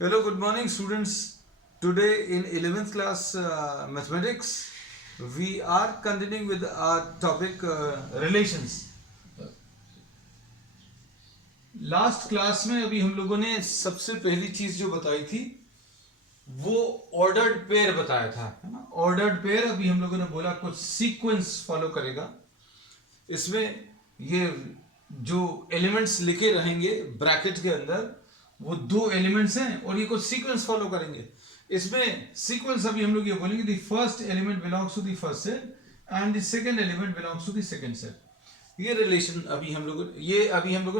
Hello, good morning, students. Today in 11th class mathematics, we are continuing with our topic relations. Last class में अभी हम लोगों ने सबसे पहली चीज जो बताई थी वो ऑर्डर्ड पेयर बताया था, है ना। ऑर्डर्ड पेयर अभी हम लोगों ने बोला कुछ सीक्वेंस फॉलो करेगा। इसमें ये जो एलिमेंट्स लिखे रहेंगे ब्रैकेट के अंदर वो दो एलिमेंट्स हैं और ये कुछ सीक्वेंस फॉलो करेंगे। इसमें सीक्वेंस अभी हम लोग ये बोलेंगे the first element belongs to the first set and the second element belongs to the second set. ये रिलेशन अभी हम लोगों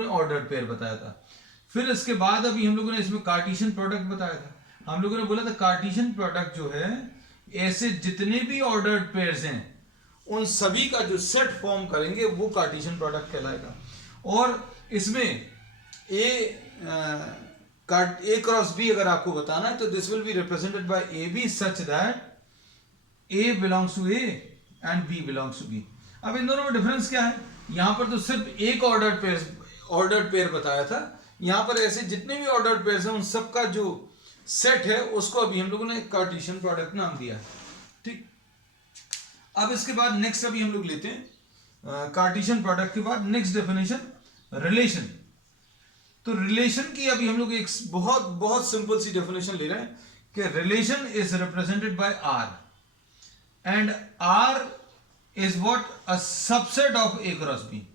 ने ऑर्डर्ड पेयर बताया था। फिर इसके बाद अभी हम लोगों ने इसमें कार्टेशियन प्रोडक्ट बताया था। हम लोगों ने बोला था कार्टेशियन प्रोडक्ट जो है ऐसे जितने भी ऑर्डर्ड पेयर्स हैं उन सभी का जो सेट फॉर्म करेंगे वो कार्टेशियन प्रोडक्ट कहलाएगा। और इसमें ए क्रॉस बी अगर आपको बताना है तो this will be represented by a b such that a belongs to A and b belongs to B. अब इन दोनों में डिफरेंस क्या है? यहां पर तो सिर्फ एक ऑर्डर्ड पेयर बताया था। यहां पर ऐसे जितने भी ऑर्डर्ड पेयर्स हैं उन सबका जो सेट है उसको अभी हम लोगों ने कार्टेशियन प्रोडक्ट नाम दिया है। ठीक, अब इसके बाद नेक्स्ट अभी हम लोग लेते हैं कार्टेशियन प्रोडक्ट के बाद नेक्स्ट डेफिनेशन रिलेशन। तो रिलेशन की अभी हम लोग एक बहुत बहुत सिंपल सी डेफिनेशन ले रहे हैं कि relation is represented by R and R is what a subset of A cross B.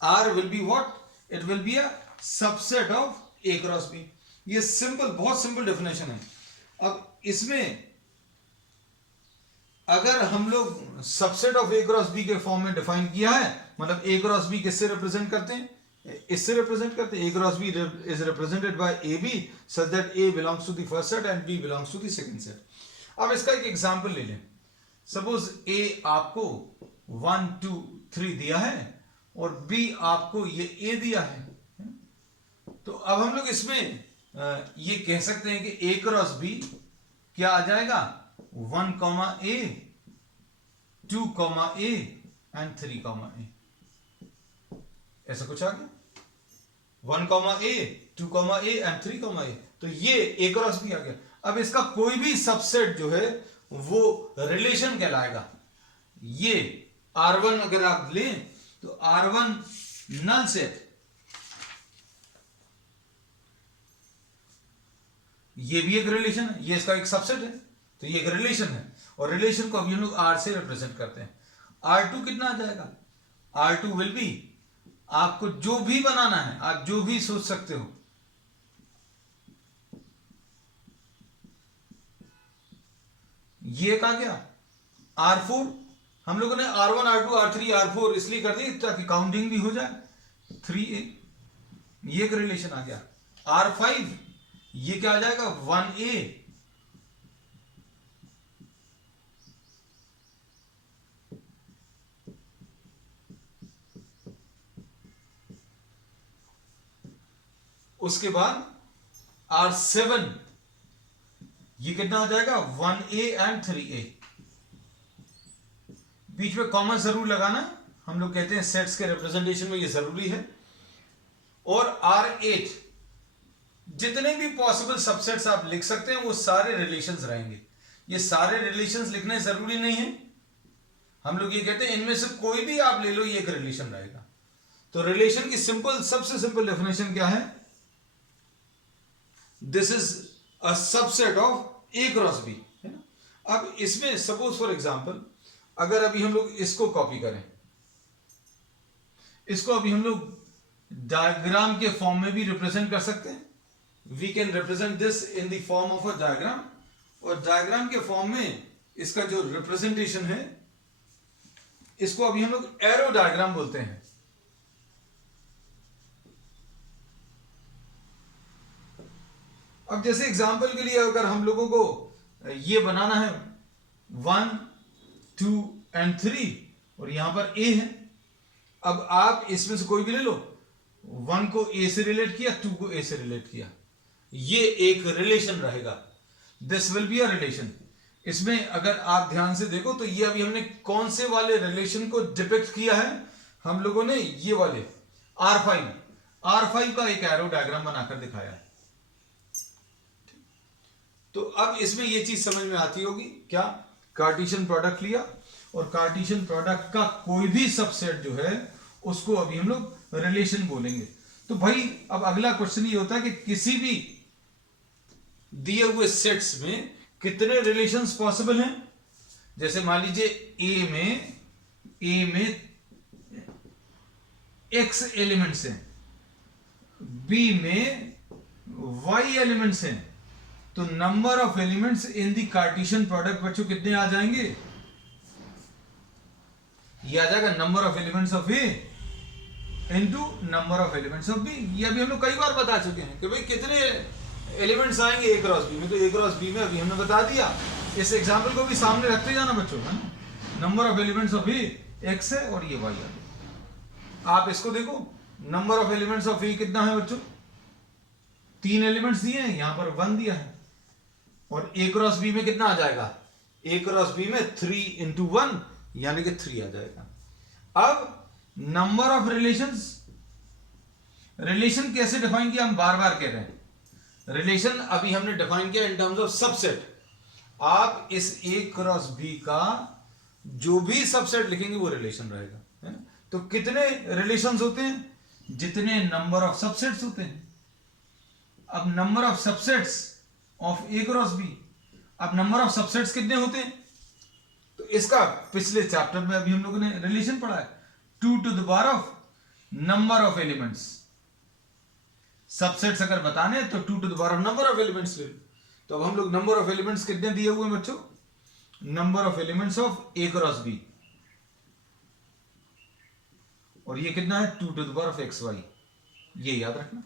R will be what? It will be a subset of A cross B. ये सिंपल, बहुत simple definition है। अब इसमें अगर हम लोग subset of A cross B के form में डिफाइन किया है, मतलब ए क्रॉस बी किससे रिप्रेजेंट करते हैं? इससे रिप्रेजेंट करते हैं। A cross B is represented by a b such that a belongs to the first set and b belongs to the second set. अब इसका एक एग्जांपल ले लें। सपोज ए आपको 1 2 3 दिया है और बी आपको ये ए दिया है। तो अब हम लोग इसमें ये कह सकते हैं कि ए क्रॉस बी क्या आ जाएगा? 1 ए 2 ए एंड 3 ए। ऐसा कुछ आ गया। 1 ए 2 ए एंड 3 ए। तो ये ए क्रॉस बी आ गया। अब इसका कोई भी सबसेट जो है वो रिलेशन कहलाएगा। ये R1 अगर आप लें तो R1 नल सेट, ये भी एक रिलेशन है, ये इसका एक सबसेट है, तो ये एक रिलेशन है। और रिलेशन को अभी हम लोग R से रिप्रेजेंट करते हैं। R2 कितना आ जाएगा? R2 विल बी, आपको जो भी बनाना है आप जो भी सोच सकते हो। ये कहा गया R4। हम लोगों ने R1 R2 R3 R4 इसलिए कर दी ताकि काउंटिंग भी हो जाए। 3a, ये एक रिलेशन आ गया। R5 ये क्या आ जाएगा? 1a। उसके बाद R7 ये कितना आ जाएगा? 1a and 3a। बीच में कॉमा जरूर लगाना, हम लोग कहते हैं सेट्स के रिप्रेजेंटेशन में ये जरूरी है। और R8 जितने भी पॉसिबल सबसेट्स आप लिख सकते हैं वो सारे रिलेशंस रहेंगे। ये सारे रिलेशंस लिखने जरूरी नहीं है, हम लोग ये कहते हैं इनमें से कोई भी आप ले लो ये एक रिलेशन रहेगा। तो रिलेशन की सबसे सिंपल डेफिनेशन क्या है? This is a subset of A cross B, है ना। अब इसमें सपोज फॉर एग्जांपल अगर अभी हम लोग इसको कॉपी करें, इसको अभी हम लोग डायग्राम के फॉर्म में भी रिप्रेजेंट कर सकते हैं। We can represent this in the form of a diagram. और डायग्राम के फॉर्म में इसका जो रिप्रेजेंटेशन है इसको अभी हम लोग एरो डायग्राम बोलते हैं। अब जैसे एग्जांपल के लिए अगर हम लोगों को ये बनाना है 1 2 एंड 3 और यहां पर a है। अब आप इसमें से कोई भी ले लो, 1 को a से रिलेट किया, 2 को a से रिलेट किया, ये एक रिलेशन रहेगा। This will be a relation. इसमें अगर आप ध्यान से देखो तो ये अभी हमने कौन से वाले रिलेशन को डिपिक्ट किया है? हम लोगों ने ये वाले R5 का एक एरो डायग्राम बनाकर दिखाया है। तो अब इसमें ये चीज समझ में आती होगी क्या, कार्टेशियन प्रोडक्ट लिया और कार्टेशियन प्रोडक्ट का कोई भी सबसेट जो है उसको अभी हम लोग रिलेशन बोलेंगे। तो भाई अब अगला क्वेश्चन ये होता है कि किसी भी दिए हुए सेट्स में कितने रिलेशंस पॉसिबल हैं। जैसे मान लीजिए ए में x एलिमेंट्स हैं, बी में y एलिमेंट्स हैं, तो number of elements in the cartesian product बच्चों कितने आ जाएंगे, ये आ जाएगा number of elements of A into number of elements of B. ये अभी हम लोग कई बार बता चुके हैं कि भाई कितने एलिमेंट्स आएंगे ए क्रॉस बी में, तो ए क्रॉस बी में अभी हमने बता दिया। इस एग्जाम्पल को भी सामने रखते जाना बच्चों, है ना, number of elements of A x है और ये वाई है। आप इसको देखो, नंबर ऑफ एलिमेंट्स ऑफ ए कितना है बच्चों, 3 एलिमेंट्स दिए हैं, यहां पर 1 दिया है, और ए क्रॉस बी में कितना आ जाएगा, ए क्रॉस बी में 3 इंटू 1 यानी कि 3 आ जाएगा। अब नंबर ऑफ रिलेशंस, रिलेशन कैसे डिफाइन किया, हम बार बार कह रहे हैं रिलेशन अभी हमने डिफाइन किया इन टर्म्स ऑफ सबसेट। आप इस ए क्रॉस बी का जो भी सबसेट लिखेंगे वो रिलेशन रहेगा, है ना। तो कितने रिलेशंस होते हैं, जितने नंबर ऑफ सबसेट्स होते हैं। अब number of subsets of A cross B, अब नंबर ऑफ सबसेट्स कितने होते हैं, तो इसका पिछले चैप्टर में अभी हम लोगों ने रिलेशन पढ़ा है, 2 to the power of number of elements. Subsets अगर बताने तो 2 to the power of number of elements ले लो। तो अब हम लोग नंबर ऑफ एलिमेंट्स कितने दिए हुए हैं बच्चों, number of elements of A cross B, और ये कितना है 2 to the power of x y, ये याद रखना।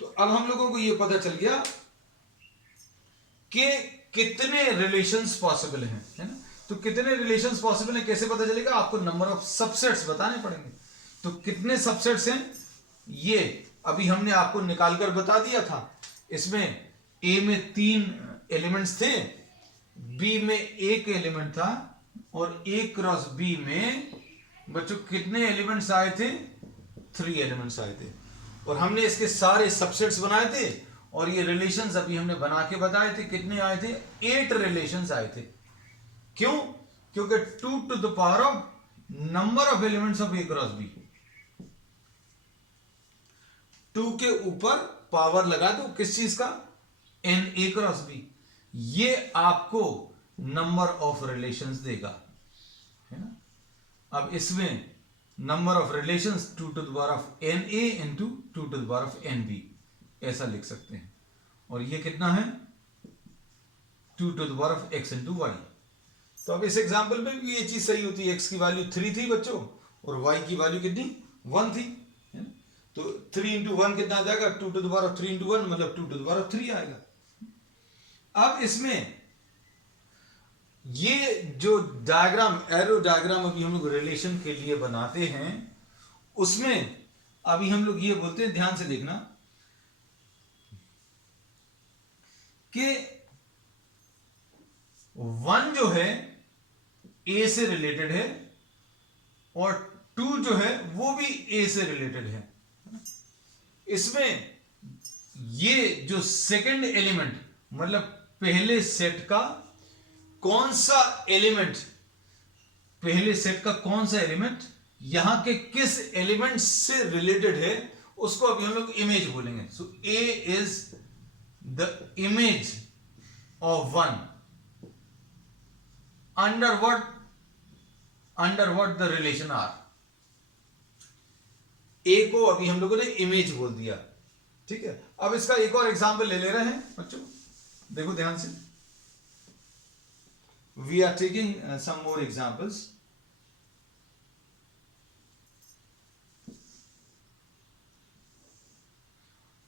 तो अब हम लोगों को ये पता चल गया कि कितने रिलेशंस पॉसिबल हैं, है ना। तो कितने रिलेशंस पॉसिबल हैं कैसे पता चलेगा, आपको नंबर ऑफ सबसेट्स बताने पड़ेंगे। तो कितने सबसेट्स हैं ये अभी हमने आपको निकालकर बता दिया था। इसमें ए में 3 एलिमेंट्स थे, बी में 1 एलिमेंट था, और ए क्रॉस बी में बच्चों कितने एलिमेंट्स आए थे, 3 एलिमेंट्स आए थे, और हमने इसके सारे सबसेट्स बनाए थे, और ये रिलेशंस अभी हमने बना के बताए थे। कितने आए थे, 8 रिलेशंस आए थे। क्यों, क्योंकि 2 to the power of number of elements of A cross B, 2 के ऊपर पावर लगा दो किस चीज का, एन ए क्रॉस बी, ये आपको नंबर ऑफ रिलेशंस देगा, है ना। अब इसमें number of relations 2 to the power of n A into 2 to the power of n B, ऐसा लिख सकते हैं। और ये कितना है, 2 to the power of x into y. तो अब इस एग्जाम्पल में भी ये चीज सही होती है, एक्स की वैल्यू 3 थी बच्चों, और वाई की वैल्यू कितनी 1 थी, है ना? तो 3 इंटू 1 कितना आ जाएगा, 2 to the power of 3 into 1 मतलब 2 टू द पावर ऑफ 3 आएगा। अब इसमें ये जो डायग्राम, एरो डायग्राम अभी हम लोग रिलेशन के लिए बनाते हैं, उसमें अभी हम लोग ये बोलते हैं, ध्यान से देखना कि 1 जो है ए से रिलेटेड है, और 2 जो है वो भी ए से रिलेटेड है। इसमें ये जो सेकंड एलिमेंट मतलब पहले सेट का कौन सा एलिमेंट, पहले सेट का कौन सा एलिमेंट यहां के किस एलिमेंट से रिलेटेड है, उसको अभी हम लोग इमेज बोलेंगे। So A is the image of 1 under what the relation are. A को अभी हम लोगों ने इमेज बोल दिया, ठीक है। अब इसका एक और एग्जांपल ले रहे हैं बच्चों, देखो ध्यान से। We are taking some more examples.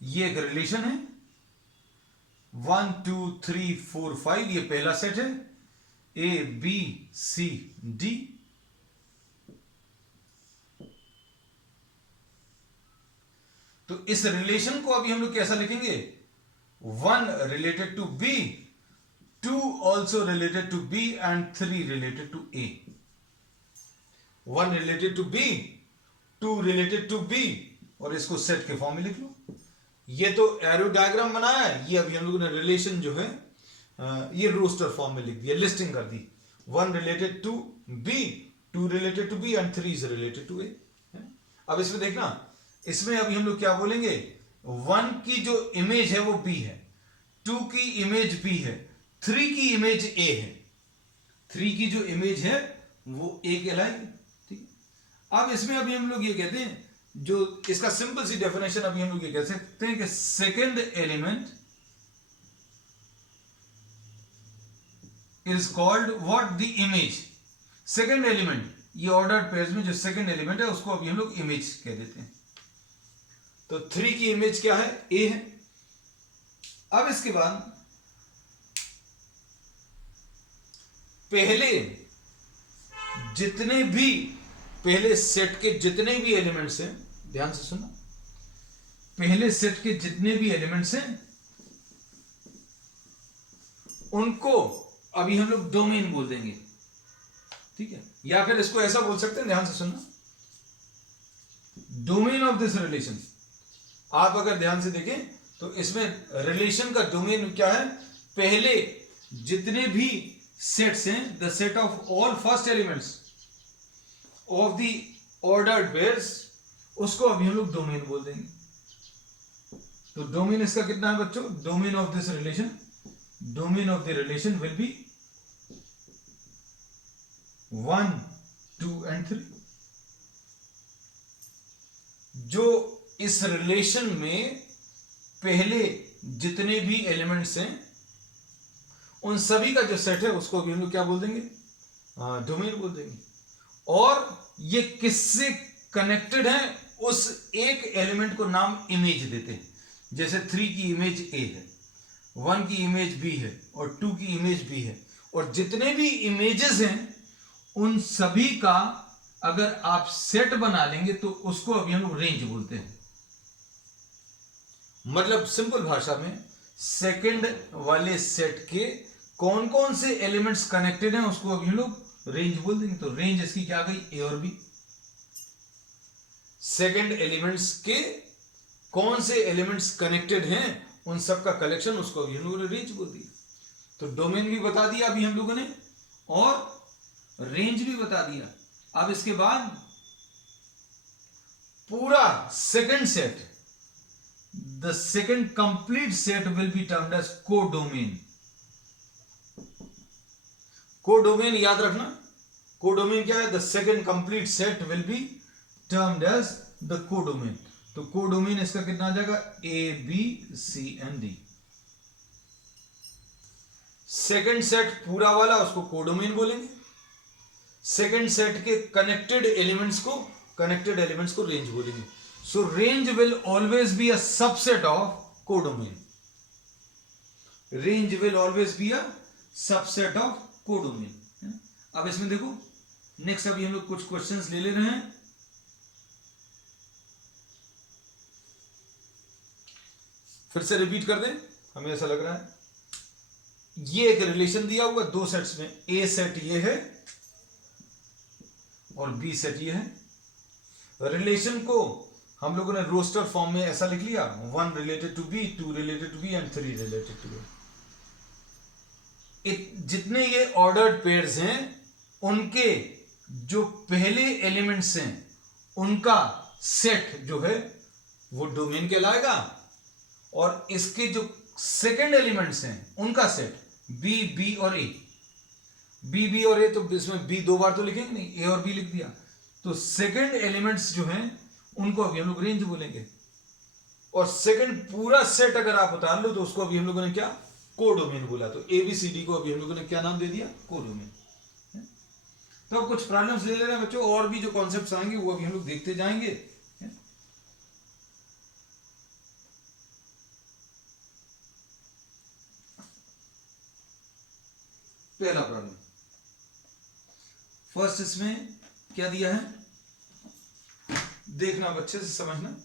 ये एक रिलेशन है 1 2 3 4 5, ये पहला सेट है ए बी सी डी। तो इस रिलेशन को अभी हम लोग कैसा लिखेंगे, 1 related to B, 2 also related to B and 3 related to A. 1 related to B, 2 related to B, और इसको सेट के फॉर्म में लिख लो। ये तो एरो डायग्राम बनाया है, ये अभी हम लोगों ने रिलेशन जो है ये रोस्टर फॉर्म में लिख दिया, लिस्टिंग कर दी। 1 related to B, 2 related to B and 3 is related to A. अब इसमें देखना, इसमें अभी हम लोग क्या बोलेंगे, 1 की जो इमेज है वो बी है, 2 की इमेज बी है, 3 की इमेज ए है, 3 की जो इमेज है वो ए कहलाएगी। ठीक है, अब इसमें अभी हम लोग ये कहते हैं, जो इसका सिंपल सी डेफिनेशन अभी हम लोग ये कह सकते हैं कि second element is called what, the image. Second element, ये ऑर्डर्ड पेयर्स में जो सेकेंड एलिमेंट है उसको अभी हम लोग इमेज कह देते हैं। तो 3 की इमेज क्या है, ए है। अब इसके बाद पहले जितने भी, पहले सेट के जितने भी एलिमेंट्स हैं, ध्यान से सुनना, पहले सेट के जितने भी एलिमेंट्स हैं उनको अभी हम लोग डोमेन बोल देंगे। ठीक है, या फिर इसको ऐसा बोल सकते हैं, ध्यान से सुनना, डोमेन ऑफ दिस रिलेशन। आप अगर ध्यान से देखें तो इसमें रिलेशन का डोमेन क्या है, पहले जितने भी सेट्स हैं, the set of all first elements of the ordered pairs, उसको अभी हम लोग डोमेन बोल देंगे। तो डोमेन इसका कितना है बच्चों, domain of this relation, domain of the relation will be 1, 2 and 3। जो इस रिलेशन में पहले जितने भी एलिमेंट्स हैं उन सभी का जो सेट है उसको अभी हम लोग क्या बोल देंगे, डोमेन बोल देंगे। और ये किससे कनेक्टेड है, उस एक एलिमेंट को नाम इमेज देते हैं। जैसे 3 की इमेज ए है, 1 की इमेज बी है और 2 की इमेज बी है, और जितने भी इमेजेस हैं उन सभी का अगर आप सेट बना लेंगे तो उसको अभी हम लोग रेंज बोलते हैं। मतलब सिंपल भाषा में सेकंड वाले सेट के कौन कौन से एलिमेंट्स कनेक्टेड हैं उसको अभी हम लोग रेंज बोल देंगे। तो रेंज इसकी क्या गई, ए और बी। सेकंड एलिमेंट्स के कौन से एलिमेंट्स कनेक्टेड हैं उन सब का कलेक्शन, उसको अभी हम लोगों ने रेंज बोल दिया। तो डोमेन भी बता दिया अभी हम लोगों ने और रेंज भी बता दिया। अब इसके बाद पूरा second set, the second complete set will be termed as codomain. Codomain याद रखना, कोडोमेन क्या है, the second complete set will be termed as the codomain. तो कोडोमेन इसका कितना आ जाएगा, A B C and D. Second set पूरा वाला उसको कोडोमेन बोलेंगे, सेकंड सेट के कनेक्टेड एलिमेंट्स को रेंज बोलेंगे। So range will always be a subset of codomain, range will always be a subset of codomain. अब इसमें देखो नेक्स्ट अभी हम लोग कुछ क्वेश्चंस ले रहे हैं। फिर से रिपीट कर दें, हमें ऐसा लग रहा है ये एक रिलेशन दिया हुआ 2 सेट्स में, ए सेट ये है और बी सेट ये है। रिलेशन को हम लोगों ने रोस्टर फॉर्म में ऐसा लिख लिया, 1 related to B, 2 related to B and 3 related to A. जितने ये ऑर्डर्ड पेयर्स हैं उनके जो पहले एलिमेंट्स हैं उनका सेट जो है वो डोमेन कहलाएगा, और इसके जो सेकंड एलिमेंट्स हैं उनका सेट बी, बी और ए, बी, बी और ए, तो इसमें बी 2 बार तो लिखेंगे नहीं, ए और बी लिख दिया। तो सेकंड एलिमेंट्स जो हैं उनको अभी हम लोग रेंज बोलेंगे, और सेकंड पूरा सेट अगर आप उतार लो तो उसको अभी हम लोगों ने क्या, कोडोमेन बोला। तो ए बी सी डी को अभी हम लोगों ने क्या नाम दे दिया, कोडोमेन। तो कुछ प्रॉब्लम्स ले रहे हैं बच्चों, और भी जो कॉन्सेप्ट्स आएंगे वो अभी हम लोग देखते जाएंगे। पहला प्रॉब्लम, फर्स्ट इसमें क्या दिया है, देखना बच्चे से समझना।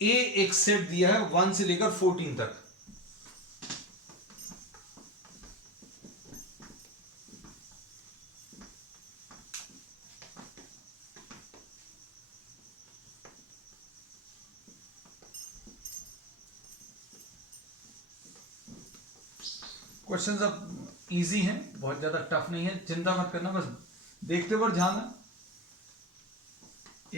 ए एक सेट दिया है 1 से लेकर 14 तक। क्वेश्चंस अब इजी हैं, बहुत ज़्यादा टफ नहीं है, चिंता मत करना, बस देखते पर ध्यान है।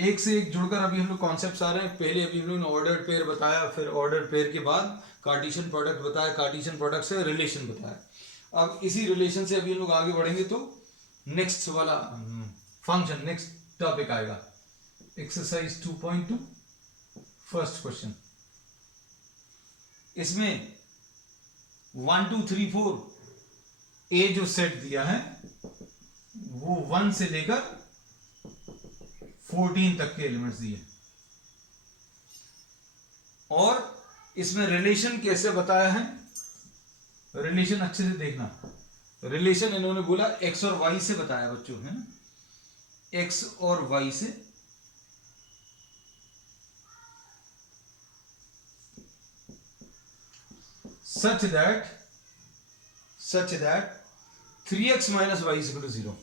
एक से एक जुड़कर अभी हम लोग कॉन्सेप्ट्स आ रहे हैं। पहले अभी हम लोग ने ऑर्डर्ड पेयर बताया, फिर ऑर्डर्ड पेयर के बाद कार्टेशियन प्रोडक्ट बताया, कार्टेशियन प्रोडक्ट से रिलेशन बताया। अब इसी रिलेशन से अभी हम लोग आगे बढ़ेंगे तो नेक्स्ट वाला फंक्शन, नेक्स्ट टॉपिक आएगा एक्सरसाइज 2.2 फर्स्ट क्वेश्चन। इसमें 1 2 3 4 ए जो सेट दिया है वो 1 से लेकर 14 तक के एलिमेंट्स दिए, और इसमें रिलेशन कैसे बताया है, रिलेशन अच्छे से देखना। रिलेशन इन्होंने बोला एक्स और वाई से बताया बच्चों, है ना, एक्स और वाई से। such that 3x minus y is equal to 0।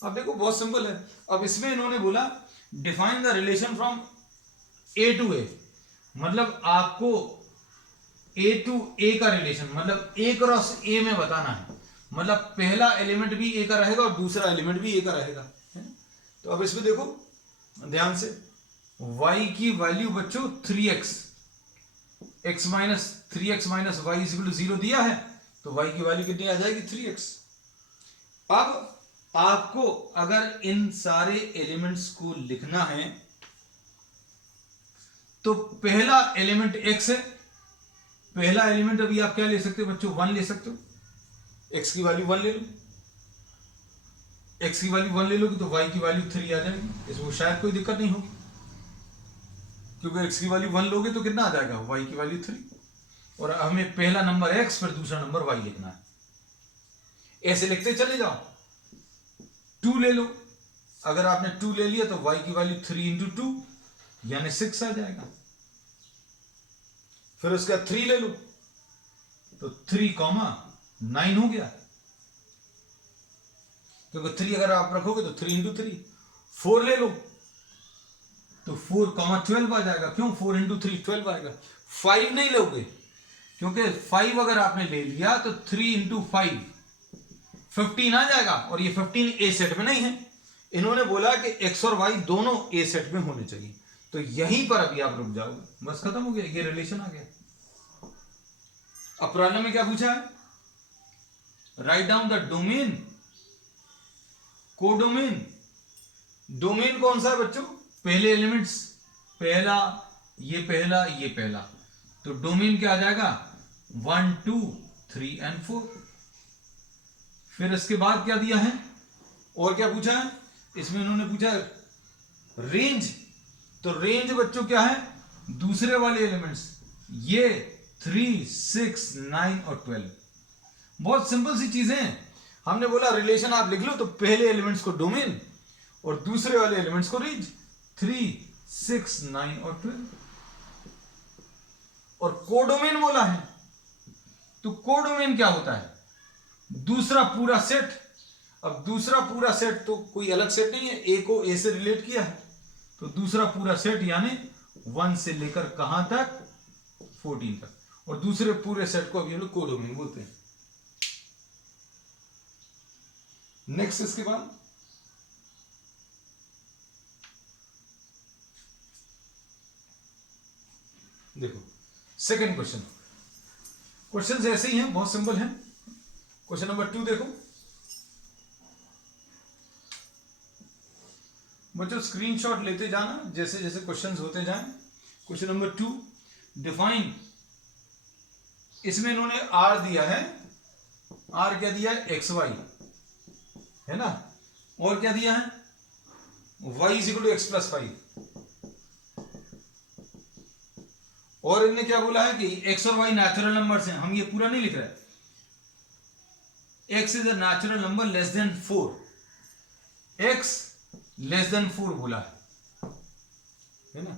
अब देखो बहुत सिंपल है। अब इसमें इन्होंने बोला define the relation from A to A, मतलब आपको ए टू ए का रिलेशन, मतलब ए क्रॉस ए में बताना है, मतलब पहला एलिमेंट भी ए का रहेगा और दूसरा एलिमेंट भी ए का रहेगा, है? तो अब इसमें देखो ध्यान से, y की वैल्यू बच्चों 3x, x minus 3x minus y is equal to 0 दिया है, तो y की वैल्यू कितनी आ जाएगी 3x। अब आपको अगर इन सारे एलिमेंट्स को लिखना है तो पहला एलिमेंट x है, पहला एलिमेंट अभी आप क्या ले सकते हो बच्चों, 1 ले सकते हो, x की वैल्यू 1 ले लो, x की वैल्यू 1 ले लोगे तो y की वैल्यू 3 आ जाएगी, इसमें शायद कोई दिक्कत नहीं होगी, क्योंकि x की वैल्यू 1 लोगे तो कितना आ जाएगा, y की वैल्यू 3, और हमें पहला नंबर x फिर दूसरा नंबर y लिखना है। ऐसे लिखते चले जाओ। 2 ले लो, अगर आपने 2 ले लिया तो y की वैल्यू 3 इंटू 2 यानी 6 आ जाएगा। फिर उसका 3 ले लो तो 3, 9 हो गया, क्योंकि 3 अगर आप रखोगे तो 3 इंटू 3। 4 ले लो तो 4, 12 आ जाएगा, क्यों 4 इंटू 3 12 आएगा। 5 नहीं लोगे, क्योंकि 5 अगर आपने ले लिया तो 3 इंटू 5 15 आ जाएगा, और ये 15 ए सेट में नहीं है। इन्होंने बोला कि x और y दोनों ए सेट में होने चाहिए, तो यहीं पर अभी आप रुक जाओगे, बस खत्म हो गया, ये रिलेशन आ गया। अब प्रॉब्लम में क्या पूछा है, write down the domain, codomain. Domain कौन सा है बच्चों, पहले एलिमेंट्स, पहला, ये पहला, ये पहला, तो डोमेन क्या आ जाएगा 1 2 3 एंड 4। फिर इसके बाद क्या दिया है, और क्या पूछा है इसमें, इन्होंने पूछा रेंज, तो रेंज बच्चों क्या है, दूसरे वाले एलिमेंट्स, ये 3 6 9 और 12। बहुत सिंपल सी चीजें हैं। हमने बोला रिलेशन आप लिख लो तो पहले एलिमेंट्स को डोमेन और दूसरे वाले एलिमेंट्स को रेंज, 3 6 9 और 12। और कोडोमेन बोला है, तो कोडोमेन क्या होता है, दूसरा पूरा सेट। अब दूसरा पूरा सेट तो कोई अलग सेट नहीं है, ए को ए से रिलेट किया है, तो दूसरा पूरा सेट यानी 1 से लेकर कहां तक 14 तक, और दूसरे पूरे सेट को अभी हम लोग कोडोमेन बोलते हैं। नेक्स्ट इसके बाद देखो सेकंड क्वेश्चन। क्वेश्चंस ऐसे ही हैं, बहुत सिंपल हैं। क्वेश्चन नंबर 2 देखो बच्चों, स्क्रीनशॉट लेते जाना जैसे जैसे क्वेश्चंस होते जाएं। क्वेश्चन नंबर 2, डिफाइन, इसमें इन्होंने आर दिया है, आर क्या दिया है एक्स वाई, है ना, और क्या दिया है y is equal to x plus 5, और इन्होंने क्या बोला है कि x और y नेचुरल नंबर्स हैं। हम ये पूरा नहीं लिख रहे, x is a natural number less than 4, x less than 4 बोला है ना,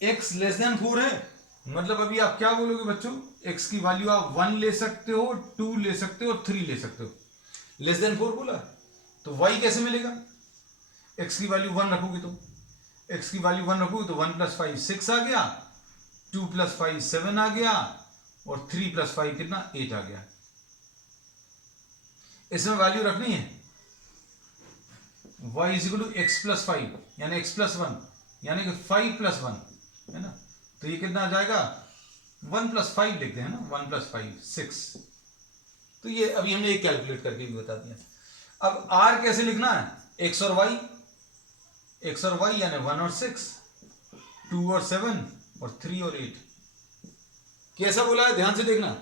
x लेस देन 4 है, मतलब अभी आप क्या बोलोगे बच्चों, x की वैल्यू आप 1 ले सकते हो, 2 ले सकते हो और 3 ले सकते हो, लेस देन 4 बोला, तो y कैसे मिलेगा, x की वैल्यू 1 रखोगे तो, x की वैल्यू 1 रखोगे तो 1 प्लस 5 6 आ गया, 2 प्लस 5 7 आ गया, और 3 प्लस 5 कितना 8 आ गया। इसमें वैल्यू रखनी है y is equal to x plus 5 यानी x प्लस 1 यानी कि 5 प्लस 1 है ना, तो ये कितना आ जाएगा 1 प्लस 5 लिखते हैं ना, 1 प्लस 5 6। तो ये अभी हमने एक कैलकुलेट करके भी बता दिया। अब r कैसे लिखना है, x और y यानी 1 और 6, 2 और 7 और 3 और 8। कैसा बोला है ध्यान से देखना।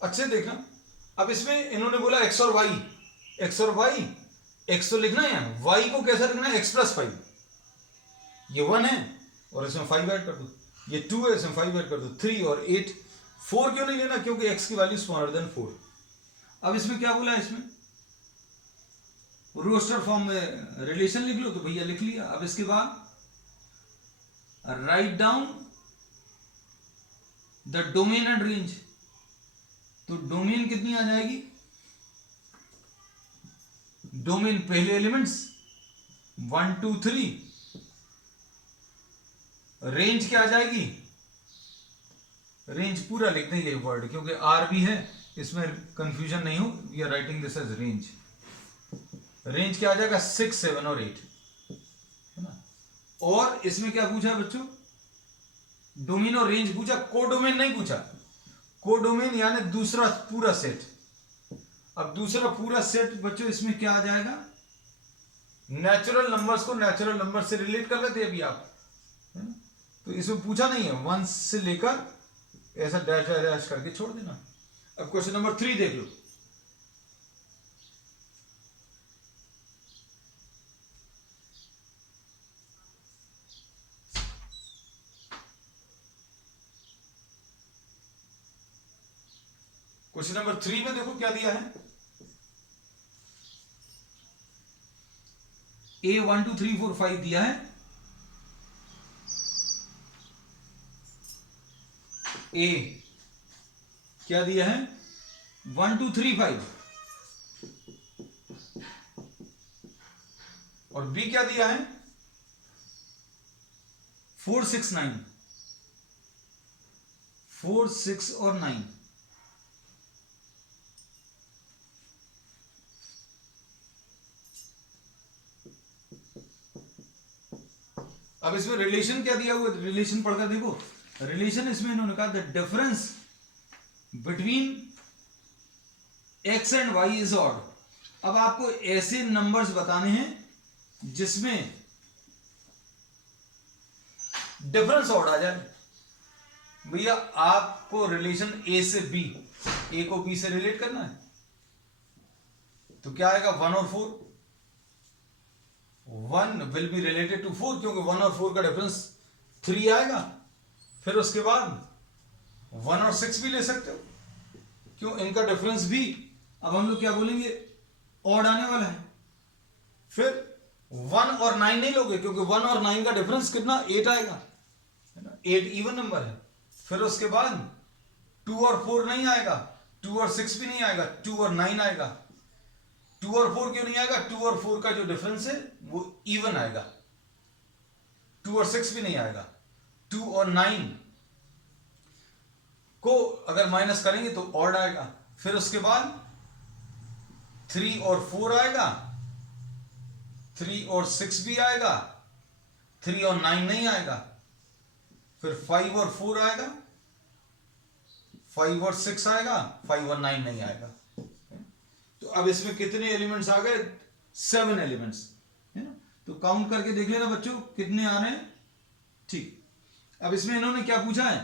अच्छे देखना। अब इसमें इन्होंने बोला x और y, x तो लिखना है, y को कैसा लिखना है x प्लस 5, ये 1 है और इसमें 5 ऐड कर दो, ये 2 है इसमें 5 ऐड कर दो, 3 और 8। 4 क्यों नहीं लेना, क्योंकि x की वैल्यू स्मॉलर देन 4। अब इसमें क्या बोला है, इसमें रोस्टर फॉर्म में रिलेशन लिख लो, तो भैया लिख लिया। अब इसके बाद write down the domain and range, तो डोमेन कितनी आ जाएगी, डोमेन पहले एलिमेंट्स 1 2 3, रेंज क्या आ जाएगी, रेंज पूरा लिख देंगे वर्ड, क्योंकि आर भी है इसमें कंफ्यूजन नहीं हो, we are writing this as range. Range क्या आ जाएगा 6 7 और 8 है ना। और इसमें क्या पूछा है बच्चों, डोमेन और रेंज पूछा, कोडोमेन नहीं पूछा। कोडोमेन यानी दूसरा पूरा सेट। अब दूसरा पूरा सेट बच्चों इसमें क्या आ जाएगा, नेचुरल नंबर्स को नेचुरल नंबर से रिलेट कर रहे थे अभी आप, है ना? तो इसमें पूछा नहीं है, 1 से लेकर ऐसा डैश डैश करके छोड़ देना। अब क्वेश्चन नंबर 3 देख लो। क्वेश्चन नंबर 3 में देखो क्या दिया है, A 1 2 3 4 5 दिया है, A क्या दिया है 1 2 3 5, और B क्या दिया है 4 6 9, 4 6 और 9। अब इसमें रिलेशन क्या दिया हुआ है, रिलेशन पढ़कर देखो। रिलेशन इसमें इन्होंने कहा the difference between x and y is odd. अब आपको ऐसे नंबर्स बताने हैं जिसमें डिफरेंस ऑड आ जाए। भैया आपको रिलेशन a से b, a को b से रिलेट करना है, तो क्या आएगा 1 और 4, 1 विल बी रिलेटेड टू 4, क्योंकि 1 और 4 का डिफरेंस 3 आएगा। फिर उसके बाद 1 और 6 भी ले सकते हो, क्यों, इनका डिफरेंस भी, अब हम लोग क्या बोलेंगे, ऑड आने वाला है। फिर 1 और 9 नहीं लोगे, क्योंकि 1 और 9 का डिफरेंस कितना 8 आएगा, है ना, 8 इवन नंबर है। फिर उसके बाद 2 और 4 नहीं आएगा, 2 और 6 भी नहीं आएगा, 2 और 9 आएगा। 2 और 4 क्यों नहीं आएगा, 2 और 4 का जो डिफरेंस है वो इवन आएगा। 2 और 6 भी नहीं आएगा। 2 और 9 को अगर माइनस करेंगे तो ऑड आएगा। फिर उसके बाद 3 और 4 आएगा, 3 और 6 भी आएगा, 3 और 9 नहीं आएगा। फिर 5 और 4 आएगा, 5 और 6 आएगा, 5 और 9 नहीं आएगा। तो अब इसमें कितने एलिमेंट्स आ गए, 7 एलिमेंट्स, है ना। तो काउंट करके देख लेना बच्चों कितने आ रहे हैं। ठीक, अब इसमें इन्होंने क्या पूछा है,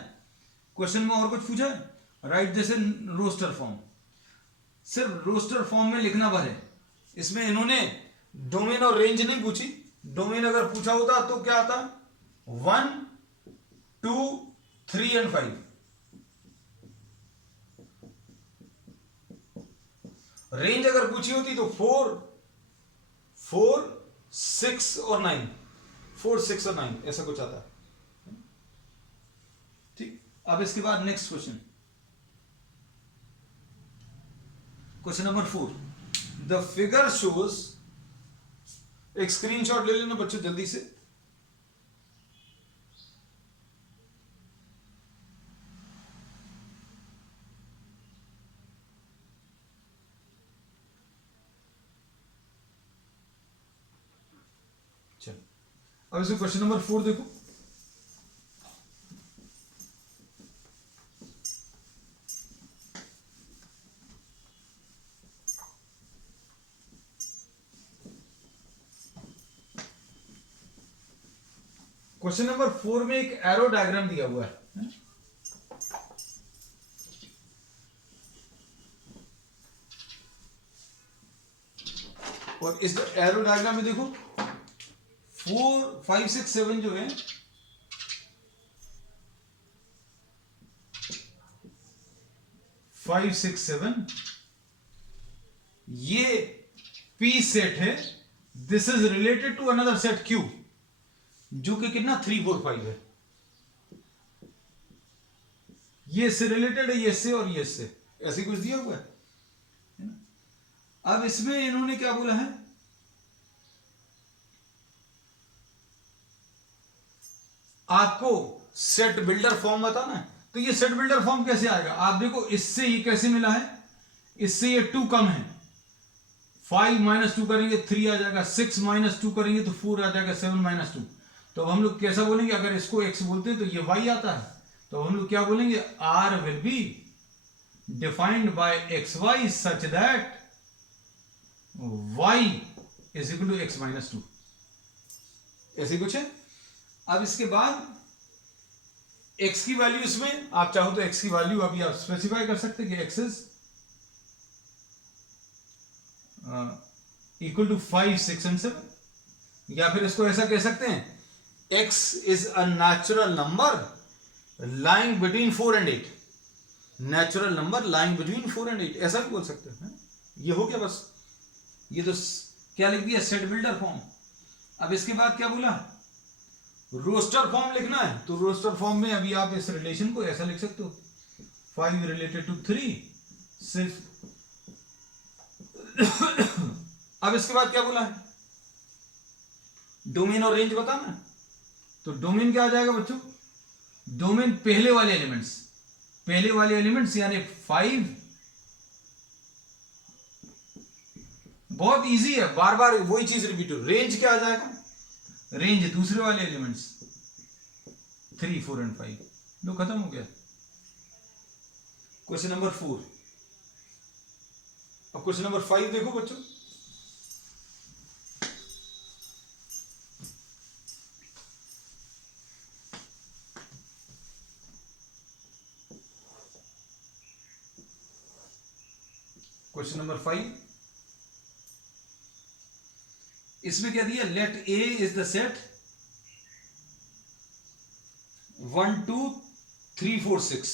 क्वेश्चन में और कुछ पूछा है, write this in roster form. सिर्फ रोस्टर फॉर्म में लिखना भर है। इसमें इन्होंने डोमेन और रेंज नहीं पूछी। डोमेन अगर पूछा होता तो क्या आता, 1 2 3 एंड 5। रेंज अगर पूछी होती तो 4 6 और 9, 4 6 और 9 ऐसा कुछ आता। ठीक, अब इसके बाद next question. Question number 4, the figure shows, एक स्क्रीनशॉट ले लेना बच्चों जल्दी से। चलो अब इसे क्वेश्चन नंबर 4 देखो। क्वेश्चन नंबर 4 में एक एरो डायग्राम दिया हुआ है और इस एरो डायग्राम में देखो 4 5 6 7 जो है फाइव सिक्स सेवन, ये P सेट है। This is related to another set Q जो कि कितना 3 4 5 है। ये इससे रिलेटेड है, ये इससे और ये इससे, ऐसे कुछ दिया हुआ है ना। अब इसमें इन्होंने क्या बोला है, आपको सेट बिल्डर फॉर्म बताना है। तो ये सेट बिल्डर फॉर्म कैसे आएगा, आप देखो इससे ये कैसे मिला है, इससे ये 2 कम है, 5 माइनस 2 करेंगे 3 आ जाएगा, 6 माइनस 2 करेंगे तो 4 आ जाएगा, 7 माइनस 2। तो हम लोग कैसा बोलेंगे, अगर इसको x बोलते हैं तो ये y आता है, तो हम लोग क्या बोलेंगे, r will be defined by xy such that y is equal to x minus 2, ऐसे कुछ है। अब इसके बाद x की वैल्यू, इसमें आप चाहो तो x की वैल्यू अभी आप स्पेसिफाई कर सकते हैं कि x is equal to 5 6 and 7, या फिर इसको ऐसा कह सकते हैं x is a natural number lying between 4 and 8, natural number lying between 4 and 8, ऐसा भी बोल सकते हैं। ये हो गया बस, ये तो क्या लिख दिया, सेट बिल्डर फॉर्म। अब इसके बाद क्या बोला, रोस्टर फॉर्म लिखना है। तो रोस्टर फॉर्म में अभी आप इस रिलेशन को ऐसा लिख सकते हो, 5 रिलेटेड टू 3 सिर्फ। अब इसके बाद क्या बोला है, डोमेन और रेंज बताना है। तो डोमेन क्या आ जाएगा बच्चों, डोमेन पहले वाले एलिमेंट्स यानी 5, बहुत इजी है, बार बार वही चीज रिपीट हो। रेंज क्या आ जाएगा, रेंज दूसरे वाले एलिमेंट्स 3 4 एंड 5, लो खत्म हो गया क्वेश्चन नंबर 4। अब क्वेश्चन नंबर 5 देखो बच्चों, क्वेश्चन नंबर 5, इसमें क्या दिया, let A is the set 1 2 3 4 6,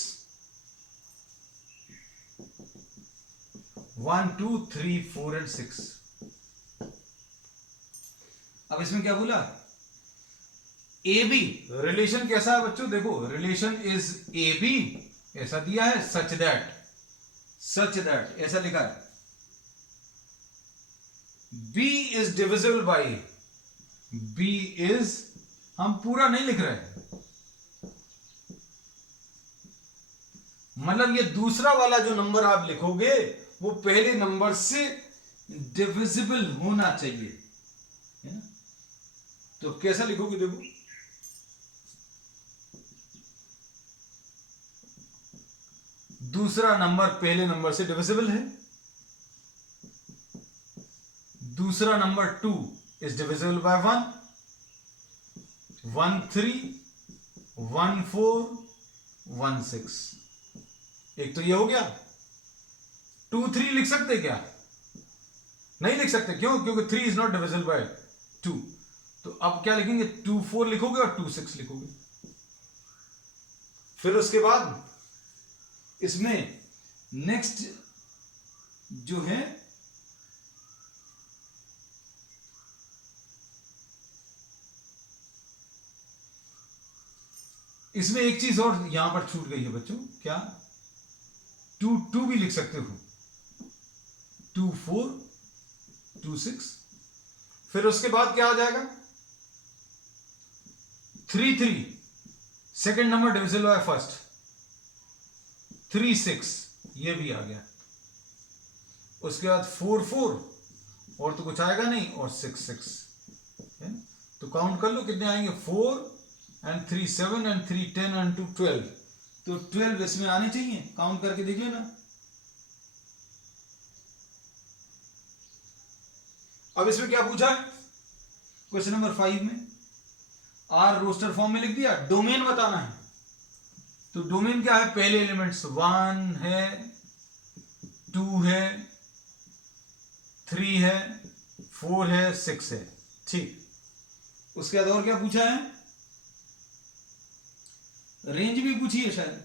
1 2 3 4 and 6। अब इसमें क्या बोला, AB रिलेशन कैसा है बच्चों, देखो रिलेशन इज AB, ऐसा दिया है, सच दैट ऐसा लिखा है, B is divisible by A, B is, हम पूरा नहीं लिख रहे, मतलब ये दूसरा वाला जो नंबर आप लिखोगे वो पहले नंबर से डिविजिबल होना चाहिए, है ना। तो कैसा लिखोगे, देखो दूसरा नंबर पहले नंबर से डिविजिबल है, दूसरा नंबर 2 इज डिविजिबल बाय 1, 1 3 1 4 1 6। एक तो ये हो गया। 2 3 लिख सकते क्या, नहीं लिख सकते, क्यों, क्योंकि 3 इज नॉट डिविजिबल बाय 2। तो अब क्या लिखेंगे, 2 4 लिखोगे और 2 6 लिखोगे। फिर उसके बाद इसमें नेक्स्ट जो है, इसमें एक चीज और यहां पर छूट गई है बच्चों, क्या, 2 2 भी लिख सकते हो, 2 4 2 6। फिर उसके बाद क्या आ जाएगा 3 3, second number divisible by first, 3 6, ये भी आ गया। उसके बाद 4 4, और तो कुछ आएगा नहीं, और 6 6 है ना। तो काउंट कर लो कितने आएंगे, 4 and 3 7 and 3 10 and 2 12। तो 12 इसमें आने चाहिए, काउंट करके देख लेना। अब इसमें क्या पूछा है क्वेश्चन नंबर 5 में, आर रोस्टर फॉर्म में लिख दिया, डोमेन बताना है। तो डोमेन क्या है, पहले एलिमेंट्स 1 है, 2 है, 3 है, 4 है, 6 है, ठीक। उसके बाद और क्या पूछा है, रेंज भी पूछी है शायद।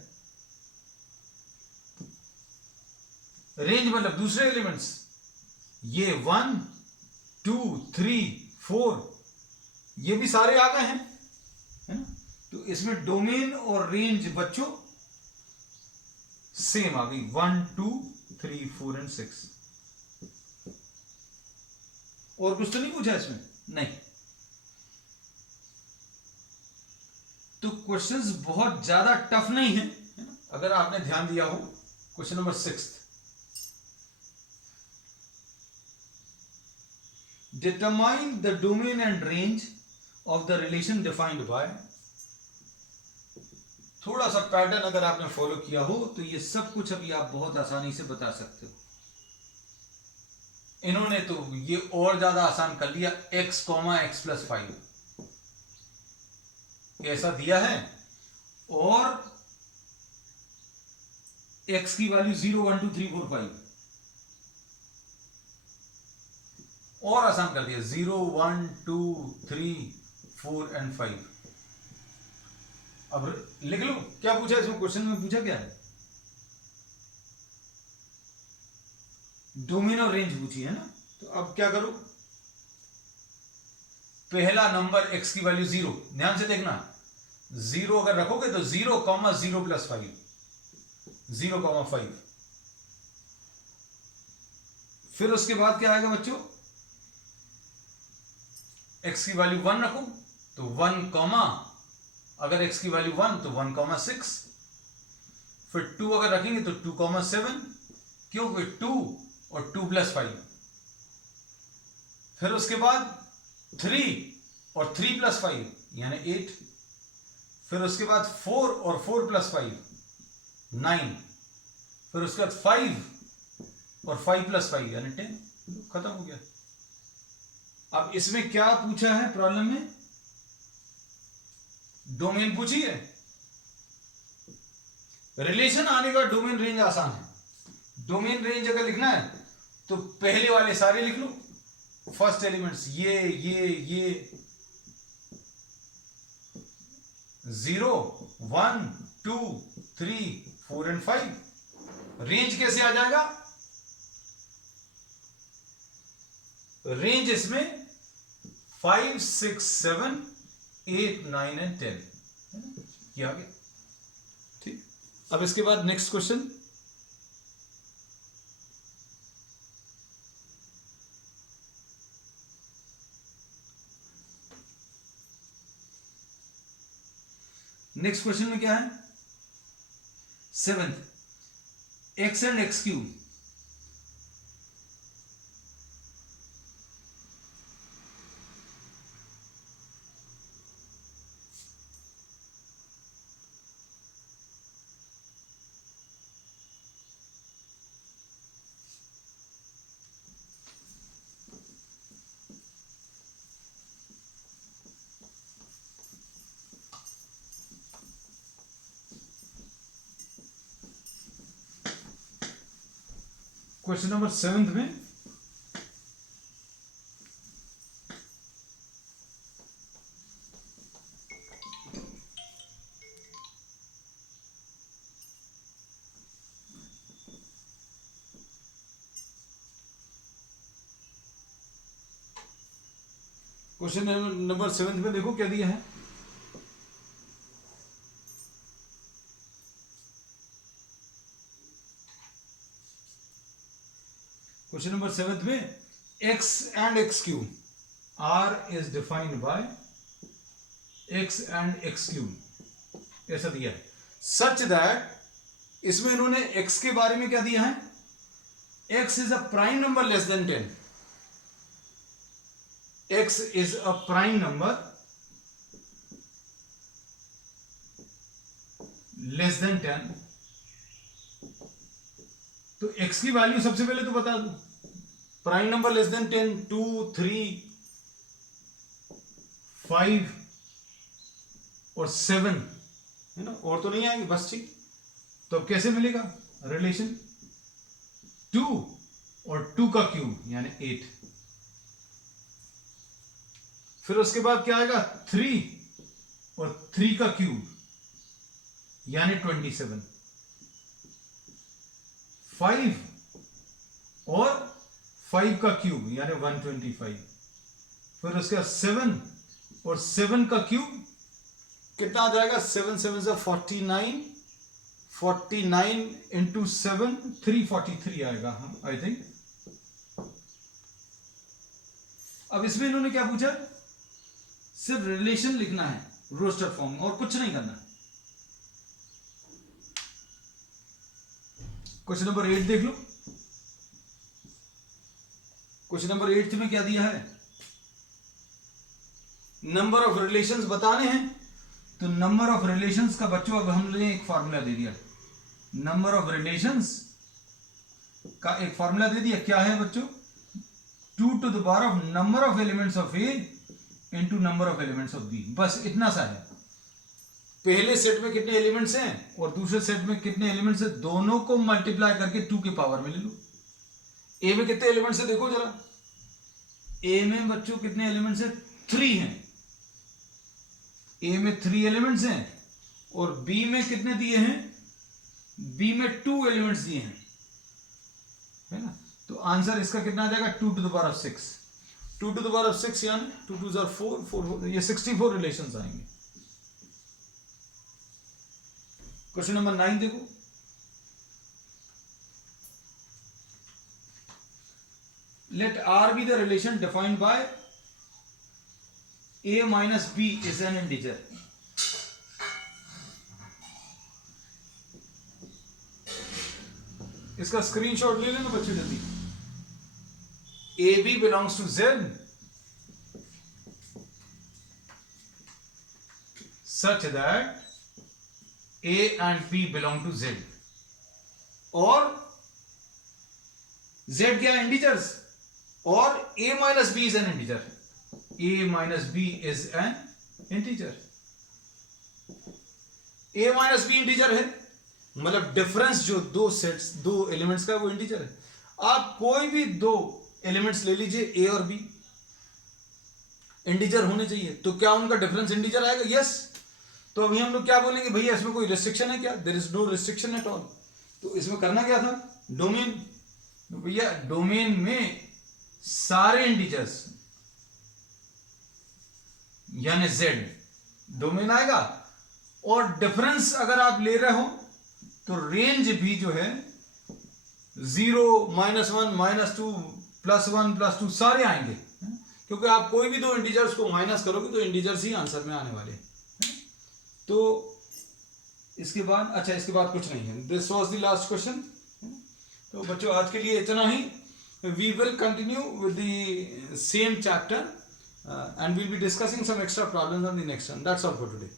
रेंज मतलब दूसरे एलिमेंट्स, ये 1 2 3 4 ये भी सारे आ गए हैं, है ना। तो इसमें डोमेन और रेंज बच्चों सेम आ गई, 1 2 3 4 and 6। और कुछ तो नहीं पूछा इसमें, नहीं। तो क्वेश्चंस बहुत ज्यादा टफ नहीं है ना, अगर आपने ध्यान दिया हो। Question number 6, determine the domain and range of the relation defined by. थोड़ा सा पैटर्न अगर आपने फॉलो किया हो तो ये सब कुछ अभी आप बहुत आसानी से बता सकते हो। इन्होंने तो ये और ज्यादा आसान कर लिया, x, x+5 ऐसा दिया है, और x की वैल्यू 0 1 2 3 4 5 और आसान कर दिया, 0 1 2 3 4 and 5। अब लिख लो क्या पूछा इसमें, क्वेश्चन में पूछा क्या है, डोमेन और रेंज पूछी है ना। तो अब क्या करो, पहला नंबर x की वैल्यू 0, ध्यान से देखना, 0 अगर रखोगे तो 0 0+5, 0,5। फिर उसके बाद क्या आएगा बच्चों, x की वैल्यू 1 रखो तो 1, अगर x की वैल्यू 1 तो 1,6। फिर 2 अगर रखेंगे तो 2,7, क्योंकि 2 और 2+5। फिर उसके बाद 3 और 3+5 यानी 8। फिर उसके बाद 4 और 4+5 9। फिर उसके बाद 5 और 5+5 यानी 10। खत्म हो गया। अब इसमें क्या पूछा है प्रॉब्लम में, डोमेन पूछी है। रिलेशन आने का डोमेन रेंज आसान है। डोमेन रेंज अगर लिखना है तो पहले वाले सारे लिख लो, फर्स्ट एलिमेंट्स ये 0 1 2 3 4 and 5। रेंज कैसे आ जाएगा, रेंज इसमें 5 6 7 8 9 and 10 ये आ गया, ठीक। अब इसके बाद नेक्स्ट क्वेश्चन, नेक्स्ट क्वेश्चन में क्या है, 7th, x and x3। Question number 7th में क्वेश्चन नंबर 7th में देखो क्या दिया है, क्वेश्चन नंबर 7 में x and x cube r is defined by x and x cube ऐसा दिया है, such that इसमें इन्होंने x के बारे में क्या दिया है, x is a prime number less than 10, x is a prime number less than 10, तो x की वैल्यू सबसे पहले तो बता दो, प्राइम नंबर लेस देन 10, 2, 3, 5 और 7 है ना, और तो नहीं आएंगे बस, ठीक। तो अब कैसे मिलेगा रिलेशन, 2 और 2 का क्यूब यानी 8, फिर उसके बाद क्या आएगा 3 और 3 का क्यूब यानी 27, 5 और 5 का क्यूब यानी 125, फिर उसके बाद 7 और 7 का क्यूब कितना आ जाएगा, 7 7 से 49, 49 इंटू 7 343 आएगा, हम आई थिंक। अब इसमें इन्होंने क्या पूछा, सिर्फ रिलेशन लिखना है रोस्टर फॉर्म और कुछ नहीं करना। क्वेश्चन नंबर 8 देख लो, क्वेश्चन नंबर 8 में क्या दिया है, नंबर ऑफ रिलेशंस बताने हैं, तो नंबर ऑफ रिलेशंस का बच्चों अब हमने एक फॉर्मूला दे दिया, नंबर ऑफ रिलेशंस का एक फॉर्मूला दे दिया, क्या है बच्चों, 2 to the power of number of elements of A into number of elements of B, बस इतना सा है। पहले सेट में कितने एलिमेंट्स हैं और दूसरे सेट में कितने एलिमेंट्स हैं, दोनों को मल्टीप्लाई करके 2 के पावर में ले लो। ए में कितने एलिमेंट्स हैं देखो जरा, ए में बच्चों कितने एलिमेंट्स हैं, 3 हैं, ए में 3 एलिमेंट्स हैं, और बी में कितने दिए हैं, बी में 2 एलिमेंट्स दिए हैं, है ना। तो आंसर इसका कितना आ जाएगा, 2 to the power of 6, 2 to the power of 6 यानी 2 2s are 4, 4 ये 64 रिलेशंस आएंगे। क्वेश्चन नंबर 9 देखो, let R be the relation defined by A minus B is an integer. इसका स्क्रीनशॉट ले लेना बच्चे जल्दी। AB belongs to Z such that A and B belong to Z, और Z क्या है, इंटीजर्स, और A minus B is an integer, A minus B is an integer, A minus B integer है, मतलब डिफरेंस जो दो sets दो elements का वो इंटीजर है। आप कोई भी दो एलिमेंट्स ले लीजिए A और B, इंटीजर होने चाहिए, तो क्या उनका डिफरेंस इंटीजर आएगा, यस। तो अभी हम लोग क्या बोलेंगे, भैया इसमें कोई रिस्ट्रिक्शन है क्या, there is no restriction at all. तो इसमें करना क्या था, डोमेन, तो भैया डोमेन में सारे इंटीजर्स यानी Z डोमेन आएगा, और डिफरेंस अगर आप ले रहे हो तो रेंज भी जो है 0, -1, -2, +1, +2 सारे आएंगे, क्योंकि आप कोई भी दो इंटीजर्स को माइनस करोगे तो इंटीजर्स ही आंसर में आने वाले हैं। तो इसके बाद, अच्छा इसके बाद कुछ नहीं है, this was the last question. तो बच्चों आज के लिए इतना ही, we will continue with the same chapter and we'll be discussing some extra problems on the next one. That's all for today.